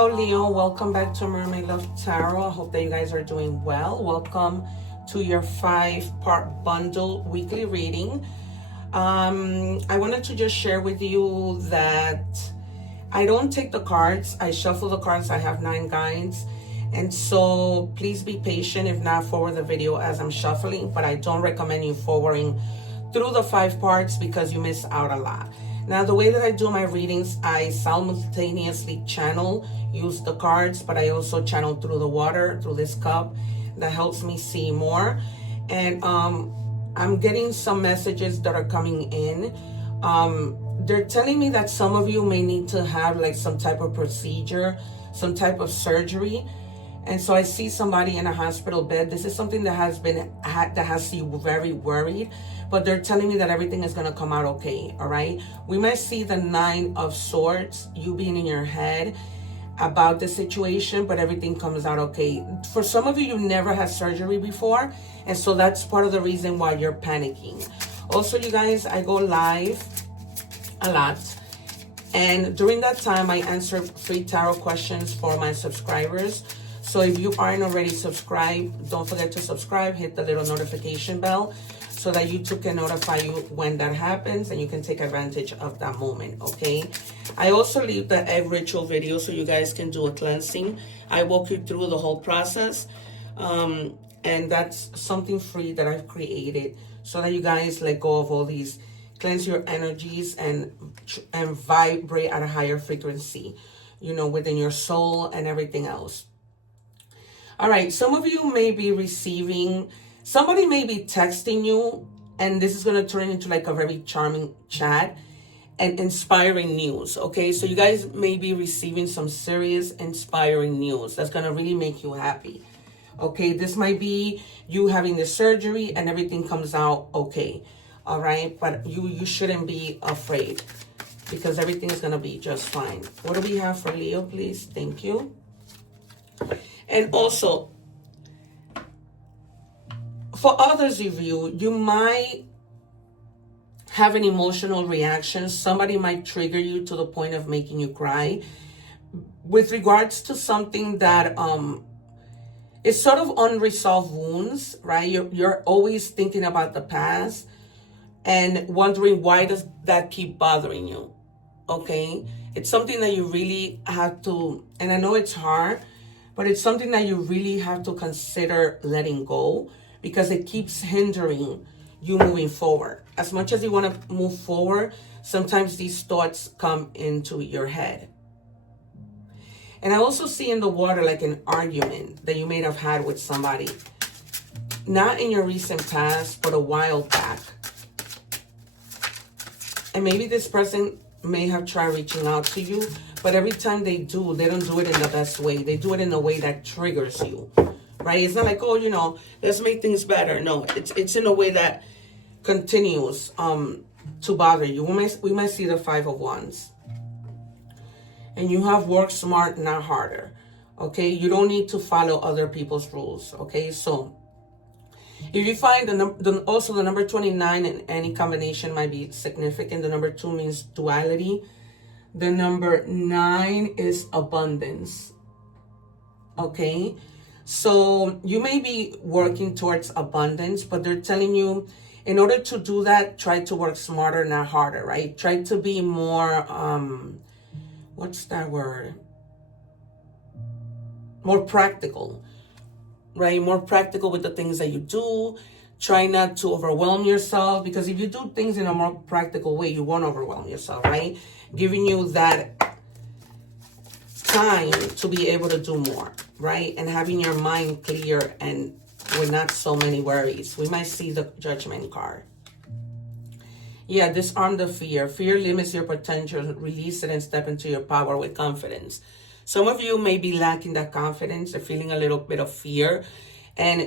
Hello, Leo. Welcome back to Mermaid Love Tarot. I hope that you guys are doing well. Welcome to your 5-part bundle weekly reading. I wanted to just share with you that I don't take the cards. I shuffle the cards. I have 9 guides. And so please be patient. If not, forward the video as I'm shuffling. But I don't recommend you forwarding through the 5 parts because you miss out a lot. Now, the way that I do my readings, I simultaneously channel, use the cards, but I also channel through the water, through this cup. That helps me see more. And I'm getting some messages that are coming in. They're telling me that some of you may need to have like some type of procedure, some type of surgery. And so I see somebody in a hospital bed. This is something that has you very worried, but they're telling me that everything is going to come out okay. All right. We might see the 9 of Swords, you being in your head about the situation, but everything comes out okay. For some of you, you never had surgery before. And so that's part of the reason why you're panicking. Also, you guys, I go live a lot. And during that time, I answer free tarot questions for my subscribers. So if you aren't already subscribed, don't forget to subscribe, hit the little notification bell so that YouTube can notify you when that happens and you can take advantage of that moment, okay? I also leave the egg ritual video so you guys can do a cleansing. I walk you through the whole process, and that's something free that I've created so that you guys let go of all these, cleanse your energies and vibrate at a higher frequency, you know, within your soul and everything else. All right, some of you may be receiving, somebody may be texting you, and this is going to turn into like a very charming chat and inspiring news, okay? So you guys may be receiving some serious inspiring news that's going to really make you happy, okay? This might be you having the surgery and everything comes out okay, all right? But you shouldn't be afraid because everything is going to be just fine. What do we have for Leo, please? Thank you. And also, for others of you, you might have an emotional reaction. Somebody might trigger you to the point of making you cry with regards to something that is sort of unresolved wounds, right? You're always thinking about the past and wondering why does that keep bothering you, okay? It's something that you really have to, and I know it's hard, but it's something that you really have to consider letting go because it keeps hindering you moving forward. As much as you want to move forward, sometimes these thoughts come into your head. And I also see in the water like an argument that you may have had with somebody. Not in your recent past, but a while back. And maybe this person may have tried reaching out to you, but every time they do, they don't do it in the best way. They do it in a way that triggers you, right? It's not like, oh, you know, let's make things better. No, it's in a way that continues to bother you. We might see the 5 of Wands. And you have work smart, not harder, okay? You don't need to follow other people's rules, okay? So if you find also the number 29 in any combination might be significant. The number 2 means duality. The number 9 is abundance. Okay. So you may be working towards abundance, but they're telling you in order to do that, try to work smarter, not harder, right? Try to be more, what's that word? More practical, right? More practical with the things that you do. Try not to overwhelm yourself because if you do things in a more practical way, you won't overwhelm yourself, right? Giving you that time to be able to do more, right? And having your mind clear and with not so many worries. We might see the Judgment card. Yeah, disarm the fear. Fear limits your potential. Release it and step into your power with confidence. Some of you may be lacking that confidence or feeling a little bit of fear. And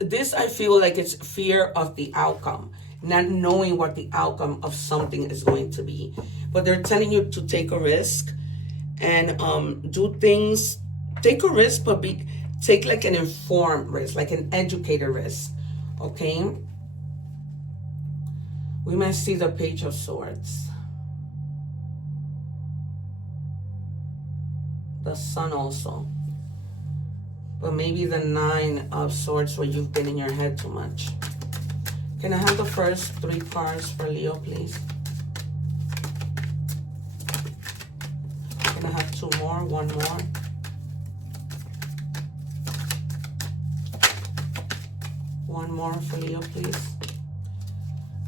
I feel like it's fear of the outcome, not knowing what the outcome of something is going to be. But they're telling you to take a risk and do things. Take a risk, but take like an informed risk, like an educated risk, okay? We might see the Page of Swords. the Sun also. But maybe the Nine of Swords where you've been in your head too much. Can I have the first 3 cards for Leo, please? Can I have 2 more? 1 more? One more for Leo, please.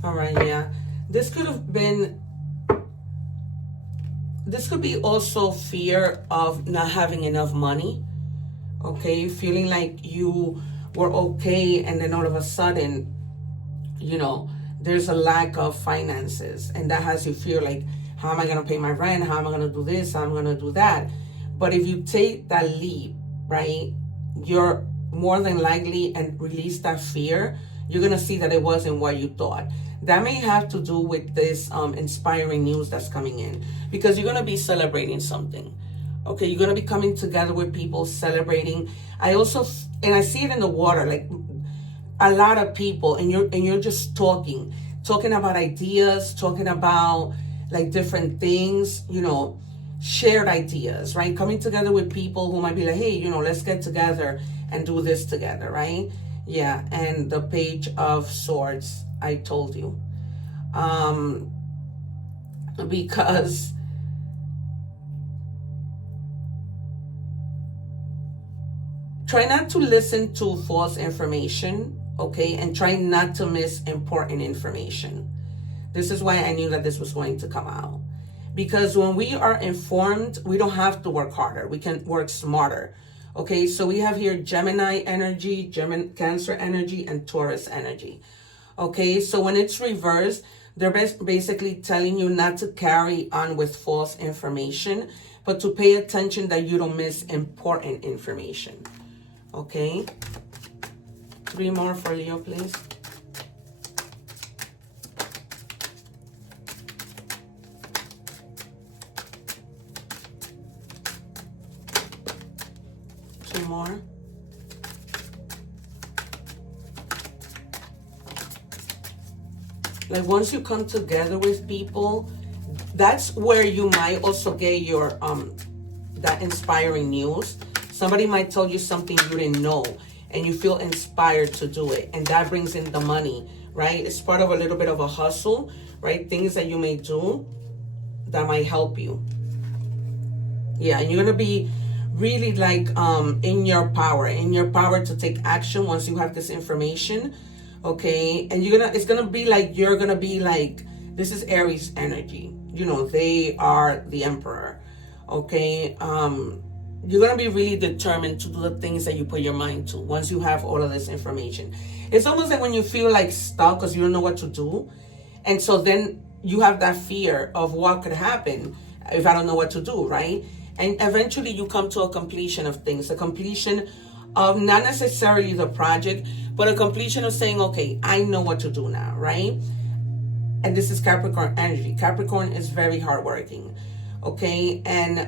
All right, yeah. This could be also fear of not having enough money. Okay, feeling like you were okay and then all of a sudden, you know, there's a lack of finances, and that has you feel like, how am I going to pay my rent? How am I going to do this? How am I going to do that? But if you take that leap, right, you're more than likely and release that fear, you're going to see that it wasn't what you thought. That may have to do with this inspiring news that's coming in, because you're going to be celebrating something. Okay, you're going to be coming together with people celebrating. I see it in the water, like a lot of people, and you're just talking about ideas, talking about like different things, you know, shared ideas, right? Coming together with people who might be like, hey, you know, let's get together and do this together, right? Yeah, and the Page of Swords, I told you. Because try not to listen to false information, okay? And try not to miss important information. This is why I knew that this was going to come out. Because when we are informed, we don't have to work harder. We can work smarter. Okay, so we have here Gemini energy, Cancer energy, and Taurus energy. Okay, so when it's reversed, they're basically telling you not to carry on with false information, but to pay attention that you don't miss important information. Okay, 3 more for Leo, please. More. Like once you come together with people, that's where you might also get your that inspiring news. Somebody might tell you something you didn't know and you feel inspired to do it, and that brings in the money, right? It's part of a little bit of a hustle, right? Things that you may do that might help you. Yeah, and you're gonna be really like in your power to take action once you have this information. Okay, and it's gonna be like, you're gonna be like, this is Aries energy, you know, they are the emperor. Okay, you're gonna be really determined to do the things that you put your mind to once you have all of this information. It's almost like when you feel like stuck because you don't know what to do, and so then you have that fear of what could happen if I don't know what to do, right? And eventually you come to a completion of things, a completion of not necessarily the project, but a completion of saying, okay, I know what to do now, right? And this is Capricorn energy. Capricorn is very hardworking, okay? And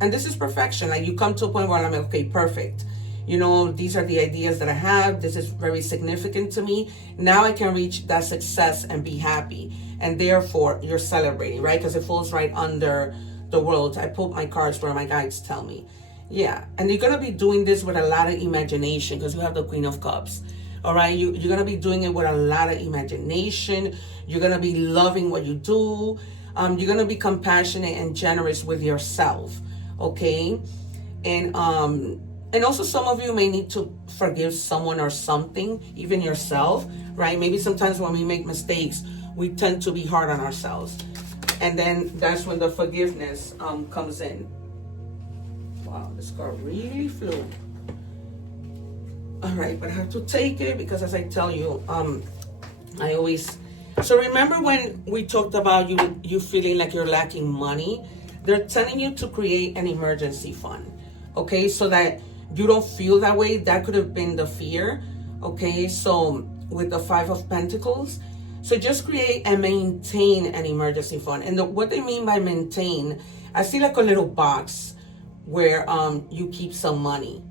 this is perfection. Like you come to a point where I'm like, okay, perfect. You know, these are the ideas that I have. This is very significant to me. Now I can reach that success and be happy. And therefore you're celebrating, right? Because it falls right under the world. I put my cards where my guides tell me. Yeah, and you're gonna be doing this with a lot of imagination because you have the Queen of Cups. All right, you're gonna be doing it with a lot of imagination. You're gonna be loving what you do. You're gonna be compassionate and generous with yourself. Okay, and also some of you may need to forgive someone or something, even yourself. Right? Maybe sometimes when we make mistakes, we tend to be hard on ourselves. And then that's when the forgiveness comes in. Wow, this card really flew. All right, but I have to take it because, as I tell you, I always... So remember when we talked about you feeling like you're lacking money? They're telling you to create an emergency fund, okay? So that you don't feel that way. That could have been the fear, okay? So with the 5 of Pentacles, so just create and maintain an emergency fund. And what they mean by maintain, I see like a little box where you keep some money,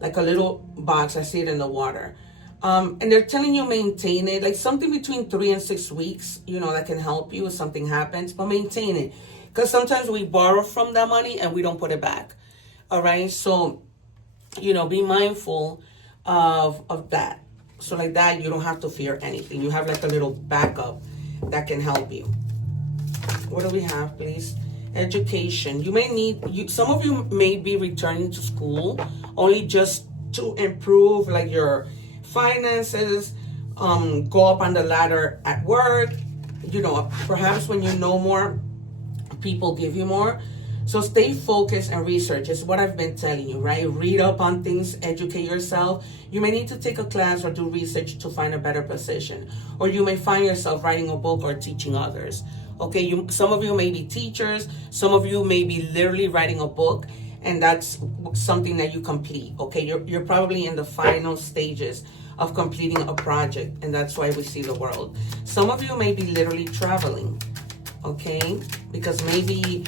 like a little box. I see it in the water. And they're telling you maintain it, like something between 3 and 6 weeks, you know, that can help you if something happens, but maintain it. Because sometimes we borrow from that money and we don't put it back. All right. So, be mindful of that. So like that, you don't have to fear anything. You have like a little backup that can help you. What do we have, please? Education. You may need, some of you may be returning to school only just to improve like your finances, go up on the ladder at work. Perhaps when you know more, people give you more. So stay focused and research is what I've been telling you, right? Read up on things, educate yourself. You may need to take a class or do research to find a better position. Or you may find yourself writing a book or teaching others. Okay, some of you may be teachers. Some of you may be literally writing a book, and that's something that you complete. Okay, you're probably in the final stages of completing a project, and that's why we see the world. Some of you may be literally traveling. Okay, because maybe,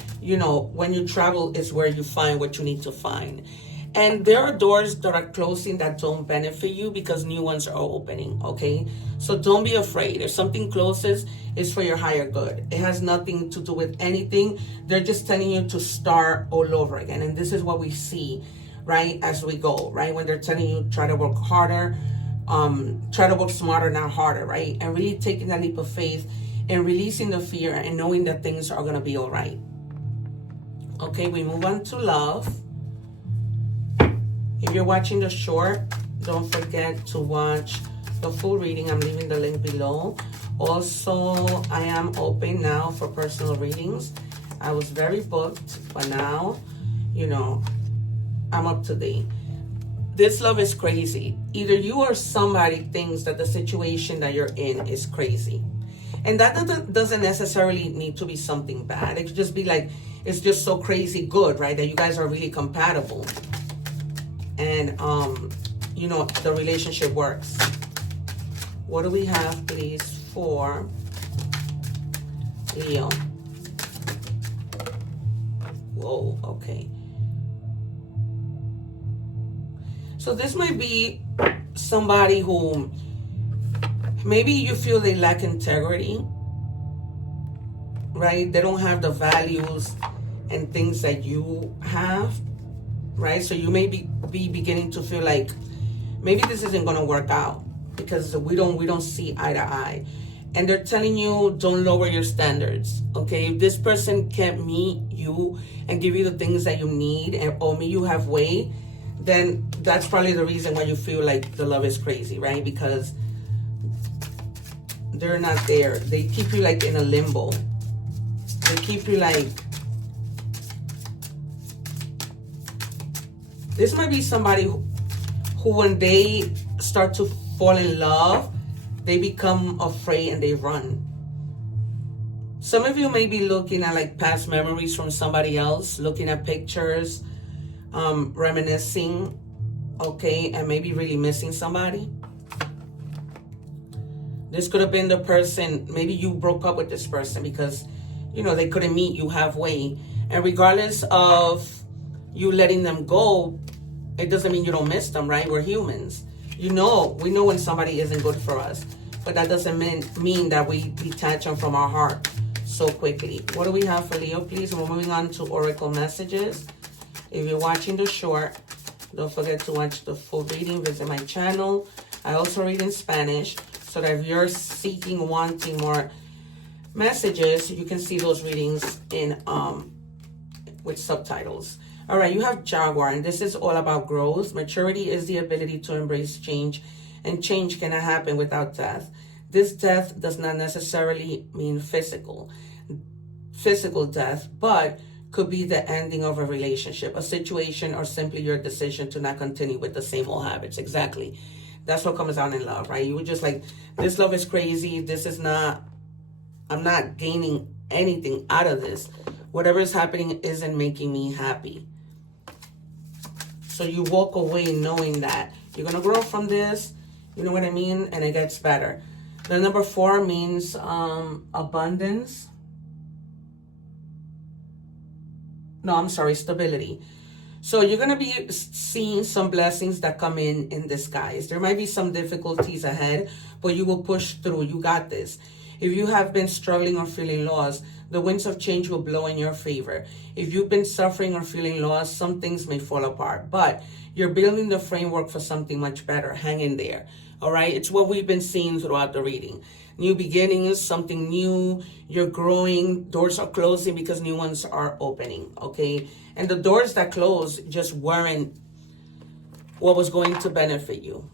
when you travel is where you find what you need to find. And there are doors that are closing that don't benefit you because new ones are opening, okay? So don't be afraid. If something closes, it's for your higher good. It has nothing to do with anything. They're just telling you to start all over again. And this is what we see, right, as we go, right? When they're telling you try to work harder, try to work smarter, not harder, right? And really taking that leap of faith and releasing the fear and knowing that things are going to be all right. Okay, we move on to love. If you're watching the short, don't forget to watch the full reading. I'm leaving the link below. Also, I am open now for personal readings. I was very booked, but now, I'm up to date. This love is crazy. Either you or somebody thinks that the situation that you're in is crazy. And that doesn't necessarily need to be something bad. It could just be like, it's just so crazy good, right? That you guys are really compatible. And, the relationship works. What do we have, please, for Leo? Whoa, okay. So this might be somebody who maybe you feel they lack integrity, right? They don't have the values and things that you have, right? So you may be beginning to feel like maybe this isn't going to work out because we don't see eye to eye. And they're telling you don't lower your standards, okay? If this person can't meet you and give you the things that you need or meet you halfway, then that's probably the reason why you feel like the love is crazy, right? Because they're not there. They keep you like in a limbo. They keep you like, this might be somebody who when they start to fall in love, they become afraid and they run. Some of you may be looking at like past memories from somebody else, looking at pictures, reminiscing, okay, and maybe really missing somebody. This could have been the person, maybe you broke up with this person because, they couldn't meet you halfway. And regardless of you letting them go, it doesn't mean you don't miss them, right? We're humans. We know when somebody isn't good for us, but that doesn't mean that we detach them from our heart so quickly. What do we have for Leo, please? We're moving on to Oracle messages. If you're watching the short, don't forget to watch the full reading. Visit my channel. I also read in Spanish, so that if you're wanting more messages, you can see those readings in with subtitles. All right, you have Jaguar, and this is all about growth. Maturity is the ability to embrace change, and change cannot happen without death. This death does not necessarily mean physical death, but could be the ending of a relationship, a situation, or simply your decision to not continue with the same old habits. Exactly. That's what comes out in love, right? You were just like, this love is crazy. I'm not gaining anything out of this. Whatever is happening isn't making me happy. So you walk away knowing that you're going to grow from this, you know what I mean? And it gets better. The number 4 means abundance. No, I'm sorry, stability. So you're going to be seeing some blessings that come in disguise. There might be some difficulties ahead, but you will push through. You got this. If you have been struggling or feeling lost, The winds of change will blow in your favor. If you've been suffering or feeling lost, some things may fall apart, but you're building the framework for something much better. Hang in there. All right. It's what we've been seeing throughout the reading. New beginnings, something new. You're growing. Doors are closing because new ones are opening. Okay. And the doors that closed just weren't what was going to benefit you.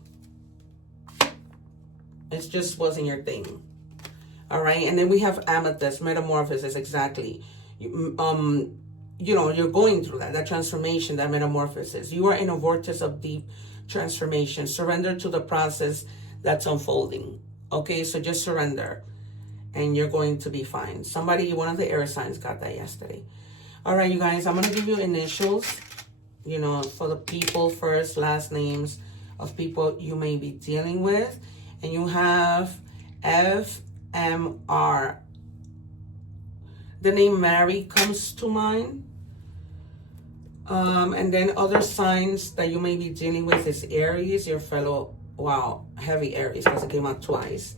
It just wasn't your thing. All right. And then we have amethyst, metamorphosis. Exactly. You know, you're going through that transformation, that metamorphosis. You are in a vortex of deep transformation. Surrender to the process that's unfolding. Okay, so just surrender and you're going to be fine. Somebody, one of the air signs got that yesterday. All right, you guys, I'm going to give you initials, you know, for the people, first, last names of people you may be dealing with. And you have FMR. The name Mary comes to mind. And then other signs that you may be dealing with is Aries, your fellow, wow, heavy Aries, because it came out twice,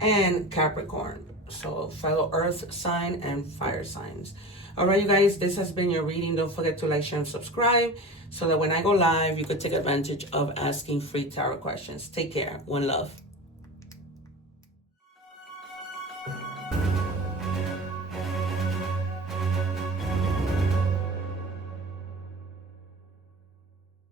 and Capricorn. So fellow earth sign and fire signs. All right, you guys, this has been your reading. Don't forget to like, share, and subscribe so that when I go live, you could take advantage of asking free tarot questions. Take care. One love.